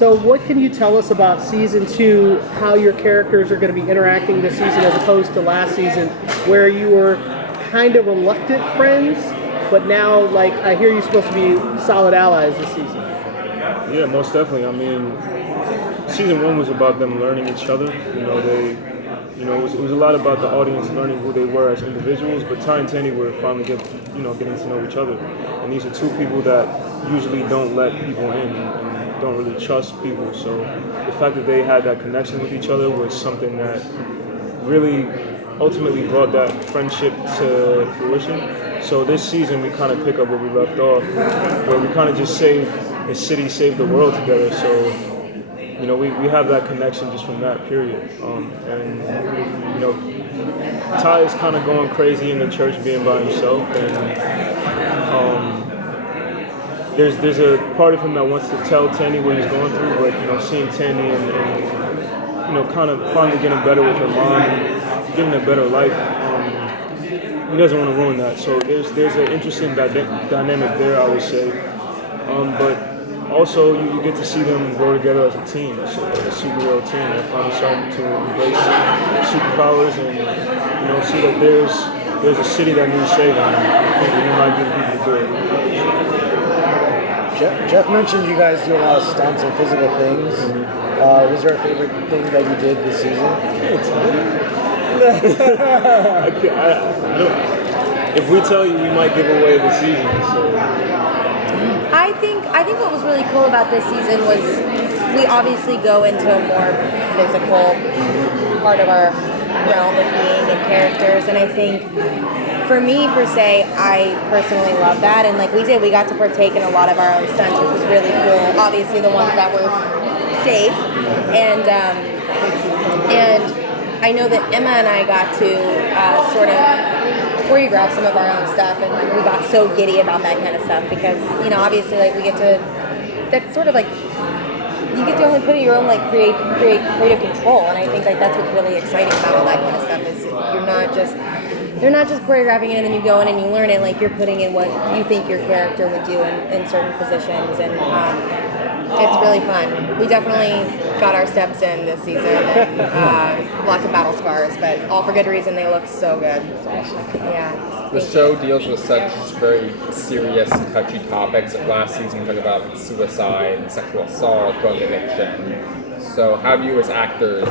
So what can you tell us about season 2, how your characters are going to be interacting this season as opposed to last season, where you were kind of reluctant friends, but now, like, I hear you're supposed to be solid allies this season? Yeah, most definitely. I mean, season 1 was about them learning each other. It was a lot about the audience learning who they were as individuals, but Ty and Tandy were finally getting to know each other. And these are two people that usually don't let people in and don't really trust people. So the fact that they had that connection with each other was something that really ultimately brought that friendship to fruition. So this season we kind of pick up where we left off, where we kind of just saved the city, saved the world together. So we have that connection just from that period. Ty is kind of going crazy in the church, being by himself, and there's a part of him that wants to tell Tandy what he's going through, but seeing Tandy and kind of finally getting better with her mom and getting a better life, he doesn't want to ruin that. So there's an interesting dynamic there, I would say, but also, you get to see them grow together as a team, so a superhero team. They're finally starting to embrace superpowers and see that there's a city that needs saving. And I think we might be the people to do it. Jeff mentioned you guys do a lot of stunts and physical things. Was there a favorite thing that you did this season? I don't. If we tell you, we might give away the season. So. I think what was really cool about this season was we obviously go into a more physical part of our realm of being and characters, and I think for me per se, I personally love that, and like we got to partake in a lot of our own stunts, which was really cool. Obviously the ones that were safe, and I know that Emma and I got to sort of choreograph some of our own stuff, and we got so giddy about that kind of stuff because obviously like we get to, that's sort of like you get to only put in your own like creative control, and I think like that's what's really exciting about all that kind of stuff is you're not just choreographing it and then you go in and you learn it, like you're putting in what you think your character would do in certain positions, and it's really fun. We definitely got our steps in this season, and lots of battle scars, but all for good reason. They look so good. Yeah. The show deals with such very serious and touchy topics. Like last season, we talked about suicide, sexual assault, drug addiction. So how do you as actors,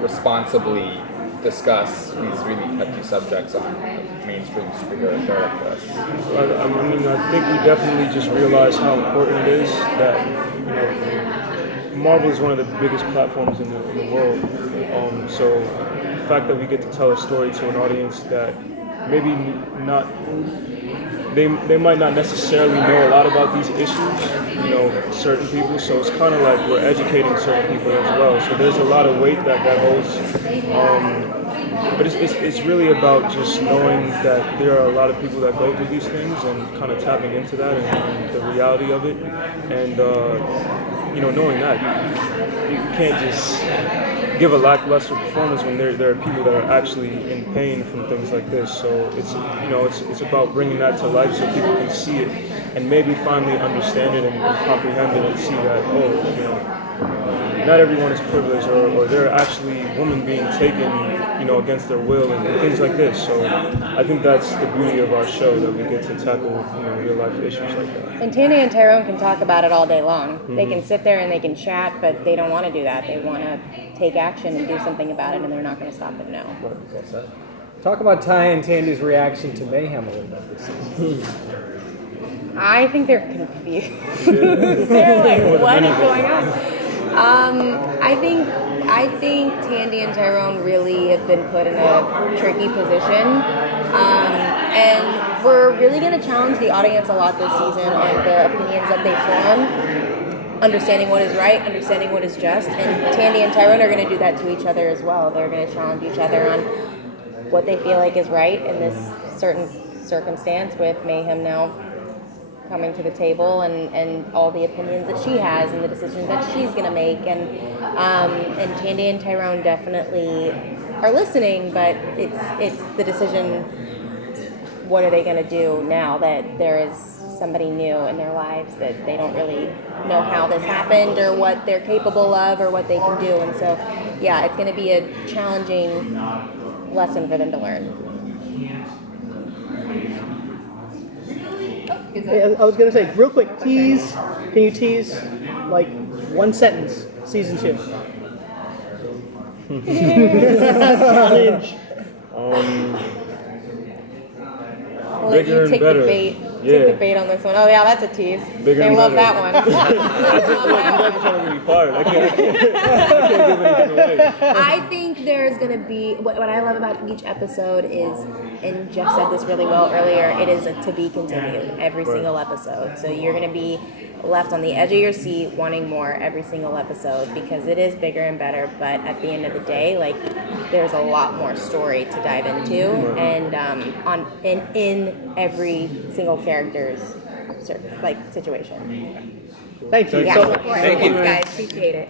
responsibly discuss these really touchy subjects on a mainstream superhero show like this? I think we definitely just realize how important it is that, Marvel is one of the biggest platforms in the world. So the fact that we get to tell a story to an audience that maybe not, they might not necessarily know a lot about these issues, certain people. So it's kind of like we're educating certain people as well. So there's a lot of weight that holds. But it's really about just knowing that there are a lot of people that go through these things and kind of tapping into that and the reality of it. And, knowing that you can't just give a lackluster performance when there are people that are actually in pain from things like this. So it's about bringing that to life so people can see it and maybe finally understand it and comprehend it and see that, not everyone is privileged or there are actually women being taken, against their will and things like this. So I think that's the beauty of our show, that we get to tackle, real life issues like that. And Tandy and Tyrone can talk about it all day long. Mm-hmm. They can sit there and they can chat, but they don't want to do that. They want to take action and do something about it, and they're not going to stop it now. Talk about Ty and Tandy's reaction to Mayhem a little bit this season. I think they're confused. They're like, what is going on? I think Tandy and Tyrone really have been put in a tricky position, and we're really going to challenge the audience a lot this season on the opinions that they form, understanding what is right, understanding what is just, and Tandy and Tyrone are going to do that to each other as well. They're going to challenge each other on what they feel like is right in this certain circumstance with Mayhem now coming to the table and all the opinions that she has and the decisions that she's going to make, and Tandy and Tyrone definitely are listening, but it's the decision what are they going to do now that there is somebody new in their lives that they don't really know how this happened or what they're capable of or what they can do. And so, yeah, it's going to be a challenging lesson for them to learn. Hey, I was gonna say, real quick, tease. Can you tease like one sentence, season 2? Challenge. I'll let Bigger you and take better. the bait. Yeah. Take the bait on this one. Oh yeah, that's a tease. Bigger They and love better. that one. You guys are trying to get me fired. I can't give anything away. I think there's going to be, what I love about each episode is, and Jeff said this really well earlier, it is a to be continued every single episode. So you're going to be left on the edge of your seat wanting more every single episode because it is bigger and better. But at the end of the day, like, there's a lot more story to dive into, and in every single character's situation. Thank you Yeah, so of much. course. Thank you. Thanks, guys. Appreciate it.